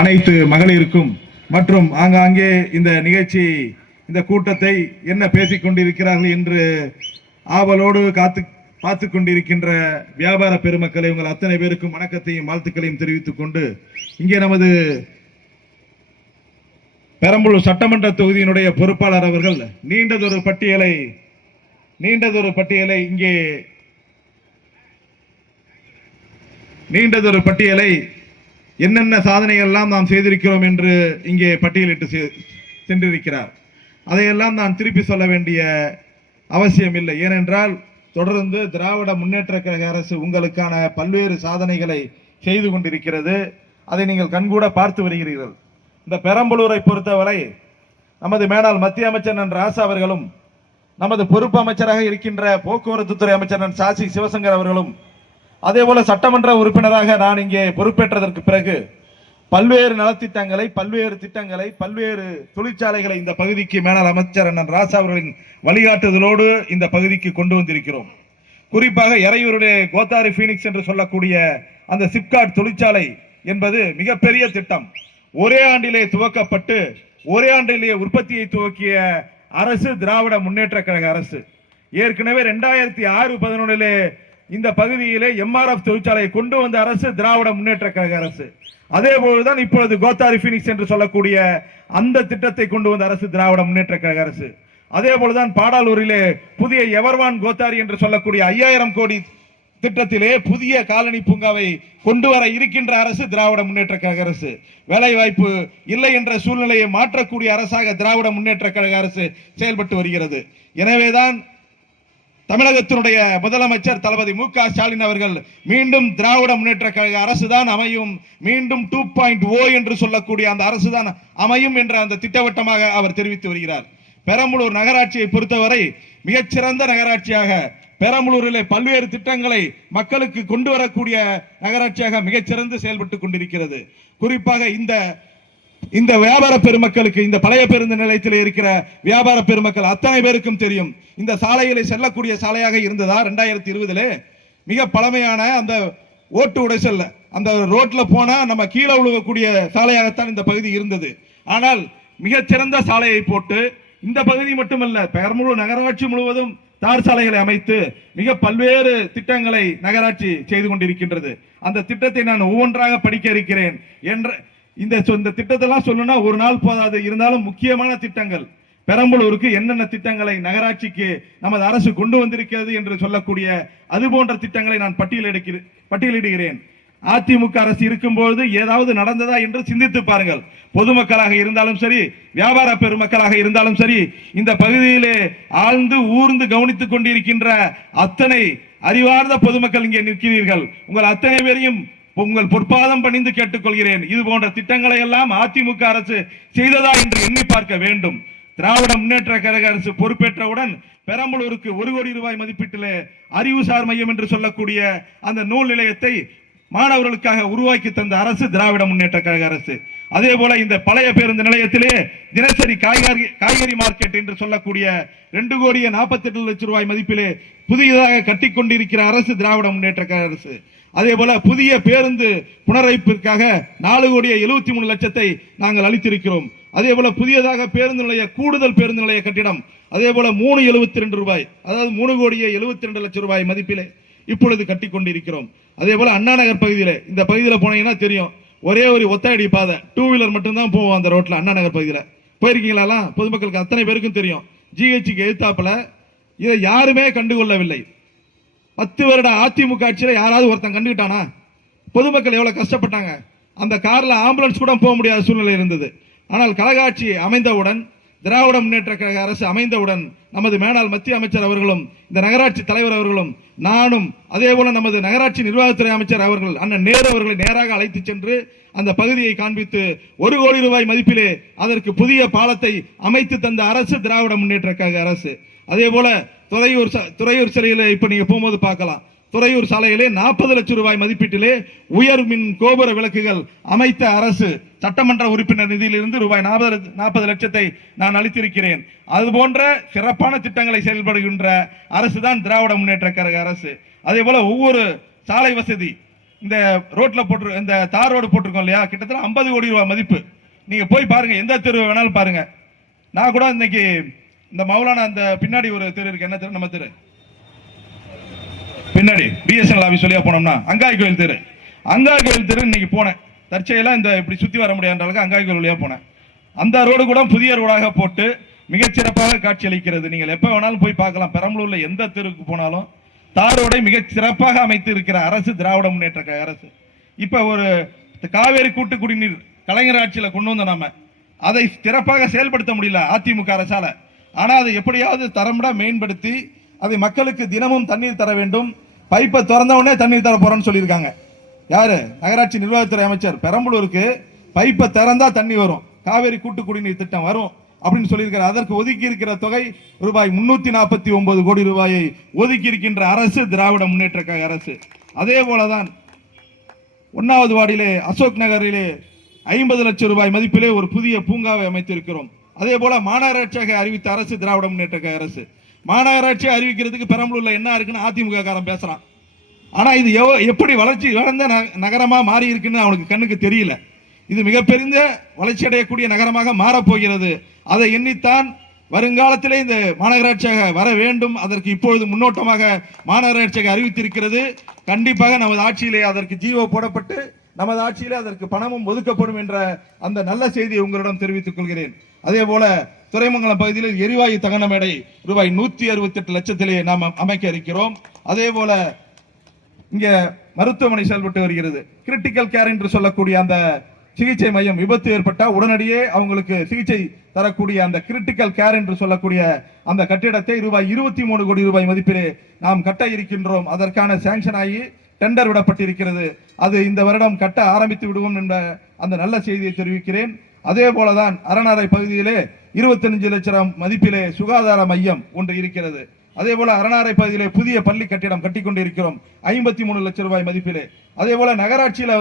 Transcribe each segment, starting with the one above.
அனைத்து மகளிருக்கும் மற்றும் ஆங்காங்கே இந்த நிகழ்ச்சி இந்த கூட்டத்தை என்ன பேசிக் கொண்டிருக்கிறார்கள் என்று ஆவலோடு பார்த்து கொண்டிருக்கின்ற வியாபார பெருமக்களை உங்கள் அத்தனை பேருக்கும் வணக்கத்தையும் வாழ்த்துக்களையும் தெரிவித்துக் கொண்டு இங்கே நமது பெரம்பலூர் சட்டமன்ற தொகுதியினுடைய பொறுப்பாளர் அவர்கள் நீண்டதொரு பட்டியலை என்னென்ன சாதனைகள் எல்லாம் நாம் செய்திருக்கிறோம் என்று இங்கே பட்டியலிட்டு சென்றிருக்கிறார். அதையெல்லாம் நான் திருப்பி சொல்ல வேண்டிய அவசியம் இல்லை. ஏனென்றால் தொடர்ந்து திராவிட முன்னேற்ற கழக அரசு உங்களுக்கான பல்வேறு சாதனைகளை செய்து கொண்டிருக்கிறது. அதை நீங்கள் கண்கூட பார்த்து வருகிறீர்கள். இந்த பெரம்பலூரை பொறுத்தவரை நமது மேலாள் மத்திய அமைச்சர் நன் ராசா அவர்களும் நமது பொறுப்பு அமைச்சராக இருக்கின்ற போக்குவரத்து துறை அமைச்சர் நன் சாசி சிவசங்கர் அவர்களும் அதேபோல சட்டமன்ற உறுப்பினராக நான் இங்கே பொறுப்பேற்றதற்கு பிறகு பல்வேறு நலத்திட்டங்களை பல்வேறு தொழிற்சாலைகளை இந்த பகுதிக்கு மேலாள் அமைச்சர் அண்ணன் ராசா அவர்களின் வழிகாட்டுதலோடு இந்த பகுதிக்கு கொண்டு வந்திருக்கிறோம். குறிப்பாக எறையூருடைய கோத்தாரி பீனிக்ஸ் என்று சொல்லக்கூடிய அந்த சிப்காட் தொழிற்சாலை என்பது மிகப்பெரிய திட்டம். ஒரே ஆண்டிலே துவக்கப்பட்டு ஒரே ஆண்டிலே உற்பத்தியை துவக்கிய அரசு திராவிட முன்னேற்ற கழக அரசு. ஏற்கனவே 2006-11 இந்த பகுதியிலே MRF தொழிற்சாலையை கொண்டு வந்த அரசு திராவிட முன்னேற்ற கழக அரசு. அதே போலதான் இப்பொழுது கோத்தாரி பீனிக்ஸ் என்று சொல்லக்கூடிய அந்த திட்டத்தை கொண்டு வந்த அரசு திராவிட முன்னேற்ற கழக அரசு. அதே போலதான் பாடாலூரிலே புதிய எவர்வான் கோத்தாரி என்று சொல்லக்கூடிய 5000 கோடி திட்டத்திலே புதிய காலனி பூங்காவை கொண்டு வர இருக்கின்ற அரசு திராவிட முன்னேற்ற கழக அரசு. வேலை வாய்ப்பு இல்லை என்ற சூழ்நிலையை மாற்றக்கூடிய அரசாக திராவிட முன்னேற்ற கழக அரசு செயல்பட்டு வருகிறது. எனவேதான் தமிழகத்தினுடைய முதலமைச்சர் தளபதி மு.க. ஸ்டாலின் அவர்கள் மீண்டும் திராவிட முன்னேற்ற கழக அரசு தான் அமையும், மீண்டும் 2.0 என்று சொல்லக்கூடிய அந்த அரசு தான் அமையும் என்ற அந்த திட்டவட்டமாக அவர் தெரிவித்து வருகிறார். பெரம்பலூர் நகராட்சியை பொறுத்தவரை மிகச்சிறந்த நகராட்சியாக, பெரம்பலூரிலே பல்வேறு திட்டங்களை மக்களுக்கு கொண்டு வரக்கூடிய நகராட்சியாக மிகச்சிறந்து செயல்பட்டு கொண்டிருக்கிறது. குறிப்பாக இந்த வியாபார பெருமக்களுக்கு, இந்த பழைய பேருந்து நிலையத்தில் இருக்கிற வியாபார பெருமக்கள் அத்தனை பேருக்கும் தெரியும், இந்த சாலைகளை செல்லக்கூடிய சாலையாக இருந்ததா 2020 மிக பழமையான அந்த ஓட்டு உடைசல், அந்த ரோட்ல போனா நம்ம கீழே விழுவக்கூடிய சாலையாகத்தான் இந்த பகுதி இருந்தது. ஆனால் மிகச்சிறந்த சாலையை போட்டு இந்த பகுதி மட்டுமல்ல, பெரம்பலூர் நகராட்சி முழுவதும் தார் சாலைகளை அமைத்து மிக பல்வேறு திட்டங்களை நகராட்சி செய்து கொண்டிருக்கின்றது. அந்த திட்டத்தை நான் ஒவ்வொன்றாக படிக்க இருக்கிறேன். இந்த திட்டத்தெல்லாம் சொல்லணும்னா ஒரு நாள் போதாது. இருந்தாலும் முக்கியமான திட்டங்கள், பெரம்பலூருக்கு என்னென்ன திட்டங்களை நகராட்சிக்கு நமது அரசு கொண்டு வந்திருக்கிறது என்று சொல்லக்கூடிய அது போன்ற திட்டங்களை நான் பட்டியலிடுகிறேன். அதிமுக அரசு இருக்கும்போது ஏதாவது நடந்ததா என்று சிந்தித்து பாருங்கள். பொதுமக்களாக இருந்தாலும் சரி, வியாபார பெருமக்களாக இருந்தாலும் சரி, இந்த பகுதியிலே ஆழ்ந்து ஊர்ந்து கவனித்துக் கொண்டிருக்கின்ற அத்தனை அறிவார்ந்த பொதுமக்கள் இங்கே நிற்கிறீர்கள். உங்கள் அத்தனை பேரையும் உங்கள் பொற்பாதம் பணிந்து கேட்டுக்கொள்கிறேன். இது போன்ற திட்டங்களை எல்லாம் அதிமுக அரசு செய்ததா என்று எண்ணி பார்க்க வேண்டும். திராவிட முன்னேற்ற கழக அரசு பொறுப்பேற்றவுடன் பெரம்பலூருக்கு 1 கோடி ரூபாய் மதிப்பீட்டிலே அறிவுசார் மையம் என்று சொல்லக்கூடிய அந்த நூல் நிலையத்தை மாணவர்களுக்காக உருவாக்கி தந்த அரசு திராவிட முன்னேற்ற கழக அரசு. அதே போல இந்த பழைய பேருந்து நிலையத்திலே தினசரி காய்கறி மார்க்கெட் என்று சொல்லக்கூடிய 2,48,00,000 ரூபாய் மதிப்பிலே புதியதாக கட்டிக்கொண்டிருக்கிற அரசு திராவிட முன்னேற்ற கழக அரசு. அதே போல புதிய பேருந்து புனரமைப்பிற்காக 4,73,00,000 நாங்கள் அளித்திருக்கிறோம். அதே போல புதியதாக பேருந்து நிலைய கூடுதல் பேருந்து நிலைய கட்டிடம் அதே போல 3,72 ரூபாய், அதாவது 3,72,00,000 ரூபாய் மதிப்பிலே இப்பொழுது கட்டி கொண்டிருக்கிறோம். அதே போல அண்ணா நகர் பகுதியில், இந்த பகுதியில் போனீங்கன்னா தெரியும், ஒரே ஒரு ஒத்தடி பாதை, 2 வீலர் மட்டும்தான் போவோம் அந்த ரோட்ல. அண்ணா நகர் பகுதியில் போயிருக்கீங்களா? பொதுமக்களுக்கு அத்தனை பேருக்கும் தெரியும். ஜிஹெச்சுக்கு எதிர்த்தாப்புல இதை யாருமே கண்டுகொள்ளவில்லை. 10 வருட அதிமுக ஆட்சியில் யாராவது ஒருத்தன் கண்டுகிட்டானா? பொதுமக்கள் எவ்வளவு கஷ்டப்பட்டாங்க. அந்த கார்ல ஆம்புலன்ஸ் கூட போக முடியாத சூழ்நிலை இருந்தது. ஆனால் கழக ஆட்சி அமைந்தவுடன், திராவிட முன்னேற்ற கழக அரசு அமைந்தவுடன் நமது மேலாள் மத்திய அமைச்சர் அவர்களும் இந்த நகராட்சி தலைவர் அவர்களும் நானும் அதே போல நமது நகராட்சி நிர்வாகத்துறை அமைச்சர் அவர்கள் அண்ணன் நேரு அவர்களை நேராக அழைத்து சென்று அந்த பகுதியை காண்பித்து 1 கோடி ரூபாய் மதிப்பிலே அதற்கு புதிய பாலத்தை அமைத்து தந்த அரசு திராவிட முன்னேற்ற கழக அரசு. அதே போல துறையூர் சிலையில இப்ப நீங்க போகும்போது பார்க்கலாம், துறையூர் சாலையிலே 40 லட்சம் ரூபாய் மதிப்பீட்டிலே உயர் மின் கோபுர விளக்குகள் அமைத்த அரசு. சட்டமன்ற உறுப்பினர் நிதியிலிருந்து ரூபாய் 40 லட்சத்தை நான் அளித்திருக்கிறேன். அது போன்ற சிறப்பான திட்டங்களை செயல்படுகின்ற அரசு தான் திராவிட முன்னேற்ற கழக அரசு. அதே போல ஒவ்வொரு சாலை வசதி, இந்த ரோட்ல போட்டு இந்த தார் ரோடு போட்டிருக்கோம் இல்லையா, கிட்டத்தட்ட 50 கோடி ரூபாய் மதிப்பு. நீங்க போய் பாருங்க, எந்த தெரு வேணாலும் பாருங்க. நான் கூட இன்னைக்கு இந்த மௌலானா அந்த பின்னாடி ஒரு தெரு இருக்கு, என்ன தெரு, நம்ம தெரு பின்னாடி பிஎஸ்என்எல் ஆஃபீஸ் வழியா போனோம்னா அங்காய் கோயில் தெரு. அங்காய் கோயில் தெரு இன்னைக்கு போனேன், தற்செயலாக இந்த இப்படி சுற்றி வர முடியாத அளவுக்கு அங்காய் கோயில் வழியா போனேன். அந்த ரோடு கூட புதிய ரோடாக போட்டு மிகச்சிறப்பாக காட்சியளிக்கிறது. நீங்கள் எப்போ வேணாலும் போய் பார்க்கலாம். பெரம்பலூர்ல எந்த தெருவுக்கு போனாலும் தார் ரோடை மிகச் சிறப்பாக அமைத்து இருக்கிற அரசு திராவிட முன்னேற்ற கழக அரசு. இப்போ ஒரு காவேரி கூட்டு குடிநீர் கலைஞர் ஆட்சியில் கொண்டு வந்த நாம அதை சிறப்பாக செயல்படுத்த முடியல அதிமுக அரசால. ஆனால் அதை எப்படியாவது தரமுட மேம்படுத்தி அதை மக்களுக்கு தினமும் தண்ணீர் தர வேண்டும். பைப்பை திறந்த உடனே தண்ணீர் தர போறோம்னு சொல்லியிருக்காங்க. யாரு? நகராட்சி நிர்வாகத்துறை அமைச்சர். பெரம்பலூருக்கு பைப்பை திறந்தா தண்ணி வரும், காவேரி கூட்டு குடிநீர் திட்டம் வரும் அப்படின்னு சொல்லியிருக்கிறார். அதற்கு ஒதுக்கி இருக்கிற தொகை ரூபாய் 349 கோடி ரூபாயை ஒதுக்கி இருக்கின்ற அரசு திராவிட முன்னேற்ற கழக அரசு. அதே போலதான் 1வது வார்டிலே அசோக் நகரிலே 50 லட்சம் ரூபாய் மதிப்பிலே ஒரு புதிய பூங்காவை அமைத்திருக்கிறோம். அதே போல மாநகராட்சியாக அறிவித்த அரசு திராவிட முன்னேற்ற கழக அரசு. மாநகராட்சியை அறிவிக்கிறதுக்கு பெரம்பலூர்ல என்ன இருக்குன்னு அதிமுக காரன் பேசுறான். ஆனா இது எப்படி வளர்ச்சி இழந்த நகரமா மாறி இருக்குன்னு அவனுக்கு கண்ணுக்கு தெரியல. இது மிகப்பெரிய வளர்ச்சி அடையக்கூடிய நகரமாக மாறப்போகிறது. அதை எண்ணித்தான் வருங்காலத்திலே இந்த மாநகராட்சியாக வர வேண்டும். அதற்கு இப்பொழுது முன்னோட்டமாக மாநகராட்சியாக அறிவித்திருக்கிறது. கண்டிப்பாக நமது ஆட்சியிலே அதற்கு ஜிஓ போடப்பட்டு நமது ஆட்சியிலே அதற்கு பணமும் ஒதுக்கப்படும் என்ற அந்த நல்ல செய்தியை உங்களிடம் தெரிவித்துக் கொள்கிறேன். அதே போல துறைமங்கலம் பகுதியில் எரிவாயு தகன மேடை ரூபாய் 168 லட்சத்திலே நாம் அமைக்க இருக்கிறோம். அதே போல இங்க மருத்துவமனை செயல்பட்டு வருகிறது. கிரிட்டிக்கல் கேர் என்று சொல்லக்கூடிய அந்த சிகிச்சை மையம், விபத்து ஏற்பட்டால் உடனடியே அவங்களுக்கு சிகிச்சை தரக்கூடிய அந்த கிரிட்டிக்கல் கேர் என்று சொல்லக்கூடிய அந்த கட்டிடத்தை ரூபாய் 23 கோடி ரூபாய் மதிப்பிலே நாம் கட்ட இருக்கின்றோம். அதற்கான சாங்ஷன் ஆகி டெண்டர் விடப்பட்டிருக்கிறது. அது இந்த வருடம் கட்ட ஆரம்பித்து விடுவோம் என்ற அந்த நல்ல செய்தியை தெரிவிக்கிறேன். அதே போலதான் அரணாரை பகுதியிலே 25 லட்சம் மதிப்பிலே சுகாதார மையம் ஒன்று இருக்கிறது. அதே போல அரணாரை பகுதியிலே புதிய பள்ளி கட்டிடம் கட்டிக்கொண்டு இருக்கிறோம் 53 லட்சம் ரூபாய் மதிப்பிலே. அதே போல நகராட்சியில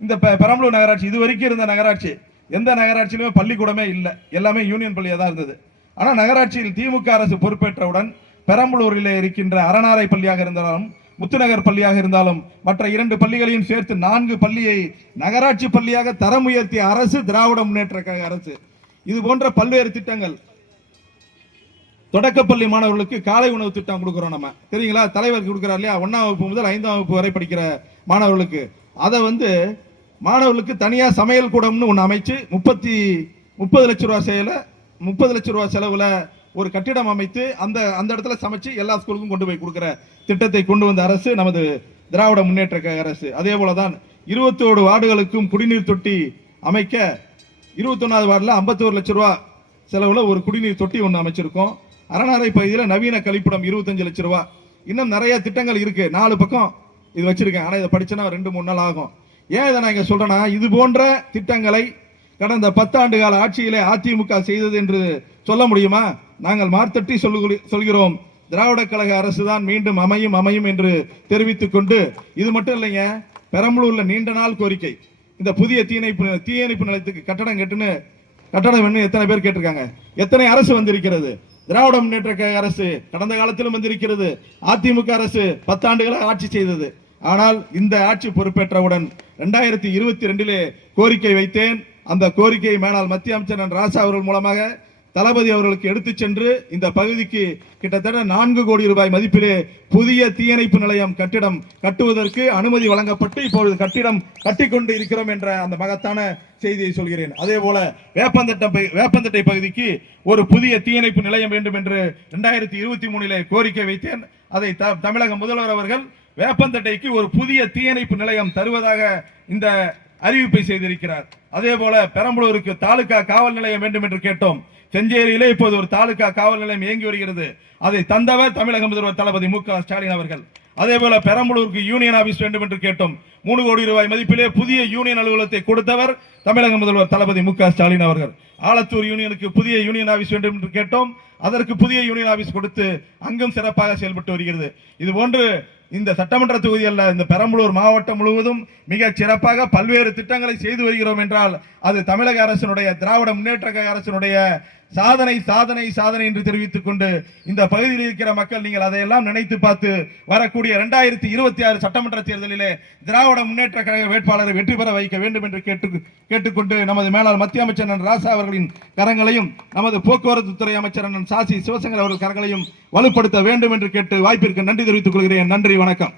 இந்த பெரம்பலூர் நகராட்சி இதுவரைக்கும் இருந்த நகராட்சி எந்த நகராட்சியிலுமே பள்ளிக்கூடமே இல்லை, எல்லாமே யூனியன் பள்ளியாக தான் இருந்தது. ஆனால் நகராட்சியில் திமுக அரசு பொறுப்பேற்றவுடன் பெரம்பலூரிலே இருக்கின்ற அரணாரை பள்ளியாக இருந்தாலும் முத்துநகர் பள்ளியாக இருந்தாலும் மற்ற 2 பள்ளிகளையும் சேர்த்து 4 பள்ளியை நகராட்சி பள்ளியாக தரம் உயர்த்திய அரசு திராவிட முன்னேற்ற கழக அரசு. இது போன்ற பல்வேறு திட்டங்கள். தொடக்கப்பள்ளி மாணவர்களுக்கு காலை உணவு திட்டம் கொடுக்கிறோம். நம்ம தெரியுங்களா? தலைவர் கொடுக்கிறார் இல்லையா? 1ஆம் வகுப்பு முதல் 5ஆம் வகுப்பு வரை படிக்கிற மாணவர்களுக்கு அதை மாணவர்களுக்கு தனியா சமையல் கூடம்னு ஒன்று அமைச்சு 30 லட்சம் ரூபாய் 30 லட்சம் ரூபாய் செலவுல ஒரு கட்டிடம் அமைத்து அந்த இடத்துல சமைச்சு எல்லா ஸ்கூலுக்கும் கொண்டு போய் கொடுக்கிற திட்டத்தை கொண்டு வந்த அரசு நமது திராவிட முன்னேற்ற கழக அரசு. அதே போலதான் 21 வார்டுகளுக்கும் குடிநீர் தொட்டி அமைக்க 21வது வார்டில் 51 லட்சம் ரூபாய் செலவுல ஒரு குடிநீர் தொட்டி ஒன்று அமைச்சிருக்கோம். அரணாரை பகுதியில் நவீன கழிப்பிடம் 25 லட்சம் ரூபாய். இன்னும் நிறைய திட்டங்கள் இருக்கு. 4 பக்கம் இது வச்சிருக்கேன். ஆனால் இதை படிச்சனா 2-3 நாள் ஆகும். ஏன் இதை நான் இங்க சொல்றேன்னா, இது போன்ற திட்டங்களை கடந்த 10 ஆண்டு கால ஆட்சியிலே அதிமுக செய்தது என்று சொல்ல முடியுமா? நாங்கள் மார்த்தட்டி சொல்கிறோம், திராவிட கழக அரசு தான் மீண்டும் அமையும் என்று தெரிவித்துக் கொண்டு, இது மட்டும் இல்லைங்க, பெரம்பலூர்ல நீண்ட நாள் கோரிக்கை இந்த புதிய தீயணைப்பு நிலையத்துக்கு கட்டடம் வேணும். எத்தனை பேர் கேட்டிருக்காங்க? எத்தனை அரசு வந்திருக்கிறது? திராவிட முன்னேற்ற கழக அரசு கடந்த காலத்திலும் வந்திருக்கிறது. அதிமுக அரசு 10 ஆண்டுகளாக ஆட்சி செய்தது. ஆனால் இந்த ஆட்சி பொறுப்பேற்றவுடன் 2022 கோரிக்கை வைத்தேன். அந்த கோரிக்கையை மேலாள் மத்திய அமைச்சர் ராசா அவர்கள் மூலமாக தளபதி அவர்களுக்கு எடுத்து சென்று இந்த பகுதிக்கு கிட்டத்தட்ட 4 கோடி ரூபாய் மதிப்பிலே புதிய தீயணைப்பு நிலையம் கட்டிடம் கட்டுவதற்கு அனுமதி வழங்கப்பட்டு இப்பொழுது கட்டிடம் கட்டிக்கொண்டு இருக்கிறோம் என்ற அந்த மகத்தான செய்தியை சொல்கிறேன். அதே போல வேப்பந்தட்டை பகுதிக்கு ஒரு புதிய தீயணைப்பு நிலையம் வேண்டும் என்று 2023 கோரிக்கை வைத்தேன். அதை தமிழக முதல்வர் அவர்கள் வேப்பந்தட்டைக்கு ஒரு புதிய தீயணைப்பு நிலையம் தருவதாக இந்த அறிவிப்பை செய்திருக்கிறார். அதே போல பெரம்பலூருக்கு தாலுகா காவல் நிலையம் வேண்டும் என்று கேட்டோம். செஞ்சேரியிலே இப்போது ஒரு தாலுகா காவல் நிலையம் இயங்கி வருகிறது. அதை தந்தவர் தமிழக முதல்வர் தளபதி மு.க. ஸ்டாலின் அவர்கள். அதே போல பெரம்பலூருக்கு யூனியன் ஆபீஸ் வேண்டும் என்று கேட்டோம். 3 கோடி ரூபாய் மதிப்பிலே புதிய யூனியன் அலுவலகத்தை கொடுத்தவர் தமிழக முதல்வர் தளபதி மு.க. ஸ்டாலின் அவர்கள். ஆலத்தூர் யூனியனுக்கு புதிய யூனியன் ஆபீஸ் வேண்டும் என்று கேட்டோம். அதற்கு புதிய யூனியன் ஆபீஸ் கொடுத்து அங்கும் சிறப்பாக செயல்பட்டு வருகிறது. இது போன்று இந்த சட்டமன்ற தொகுதியில் இந்த பெரம்பலூர் மாவட்டம் முழுவதும் மிக சிறப்பாக பல்வேறு திட்டங்களை செய்து வருகிறோம் என்றால் அது தமிழக அரசினுடைய திராவிட முன்னேற்ற கழக அரசினுடைய சாதனை சாதனை சாதனை என்று தெரிவித்துக் கொண்டு இந்த பகுதியில் இருக்கிற மக்கள் நீங்கள் அதையெல்லாம் நினைத்து பார்த்து வரக்கூடிய 2026 சட்டமன்ற தேர்தலிலே திராவிட முன்னேற்ற கழக வேட்பாளரை வெற்றி பெற வைக்க வேண்டும் என்று கேட்டுக்கொண்டு நமது மேலாள் மத்திய அமைச்சர் அண்ணன் ராசா அவர்களின் கரங்களையும் நமது போக்குவரத்து துறை அமைச்சர் அண்ணன் சாசி சிவசங்கர் அவர்கள் கரங்களையும் வலுப்படுத்த வேண்டும் என்று கேட்டு வாய்ப்பிற்கு நன்றி தெரிவித்துக் கொள்கிறேன். நன்றி, வணக்கம்.